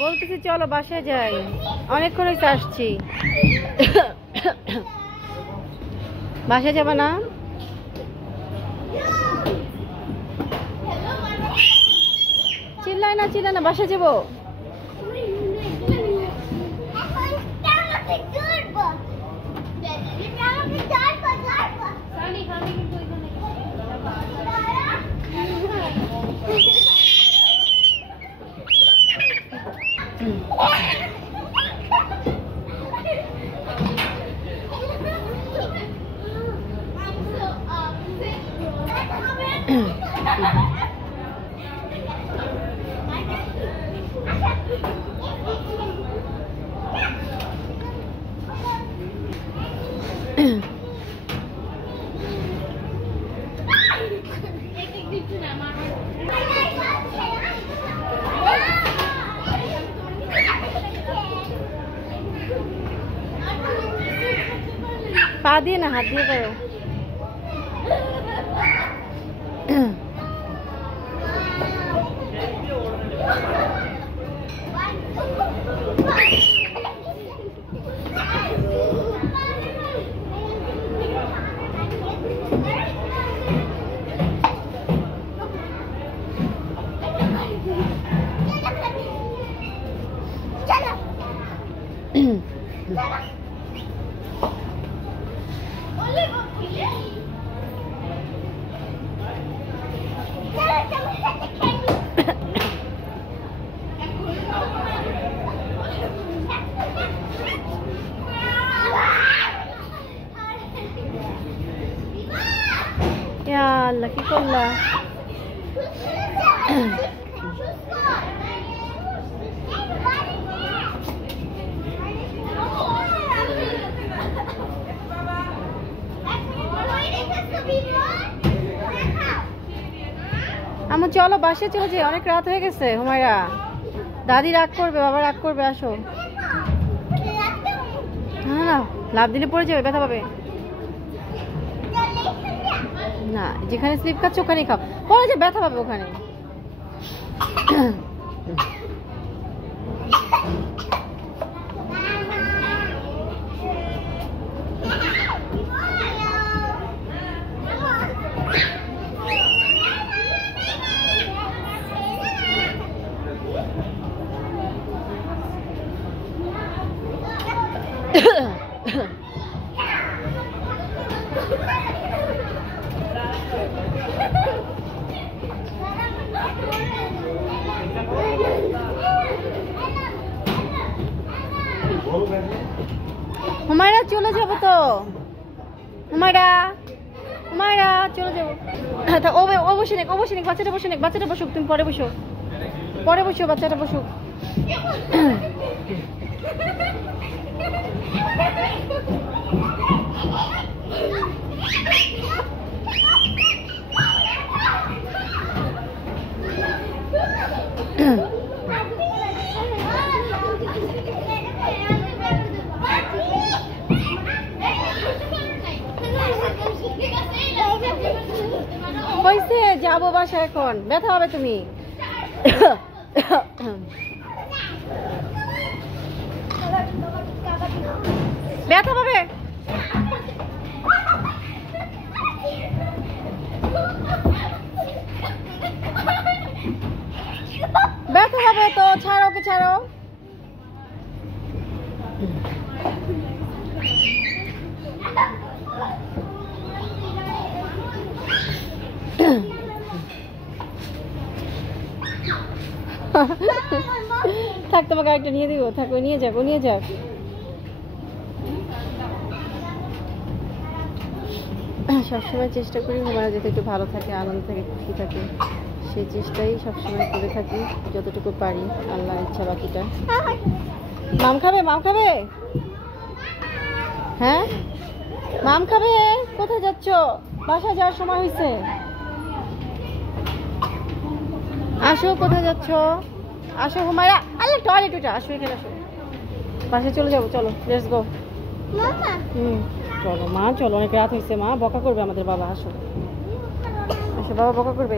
বলতেছি চলো বাসায় যাই, অনেকক্ষণ হয়েছে আসছি। বাসায় যাবা না? চিল্লাই না, বাসায় যাবো। পা দিয়ে না, হাত দিয়ে করো। আল্লাহ, কি করলা? আমার চলো বাসে চলে যাই, অনেক রাত হয়ে গেছে। হুমায়রা, দাদি রাগ করবে, বাবা রাগ করবে। আসো না, লাভ দিলে পড়ে যাবে, ব্যথা পাবে না। যেখানে স্লিপ খাচ্ছ ওখানেই খাও, পরে যে ব্যথা পাবে ওখানে। হুমায়রা চলে যাবো তো, হুমায়রা চলে যাবো। ও বসে নেক, বাচ্চাটা বসে নেক, বাচ্চাটা বসুক, তুমি পরে বসো, বাচ্চাটা বসুক। হয়েছে, যাবো বাসা এখন, ব্যথা হবে তুমি। ব্যথা পাবে, ব্যথা হবে তো, ছাড়ো, ওকে ছাড়ো। থাক, তোমাকে একটা নিয়ে দিব, থাকো, নিয়ে যাক, সবসময় চেষ্টা করি হুমায়রা যাতে একটু ভালো থাকে, আনন্দ থাকে, খুশি থাকে, সেই চেষ্টাই সবসময় করে থাকি যতটুকু পারি। আল্লাহর ইচ্ছা বাকিটা। মাম খাবে? হ্যাঁ, মাম খাবে? কোথায় যাচ্ছ? বাসায় যাওয়ার সময় হয়েছে। আসো, কোথায় যাচ্ছ? আসো হুমায়রা, আল্লাহ টয়লেট ওটা, আসো এখানে, আসো বাসায় চলে যাবো, চলো লেটস গো। চলো মা, চলো, অনেক রাত হয়েছে মা, বকা করবে আমাদের বাবা। আসো, বাবা বকা করবে।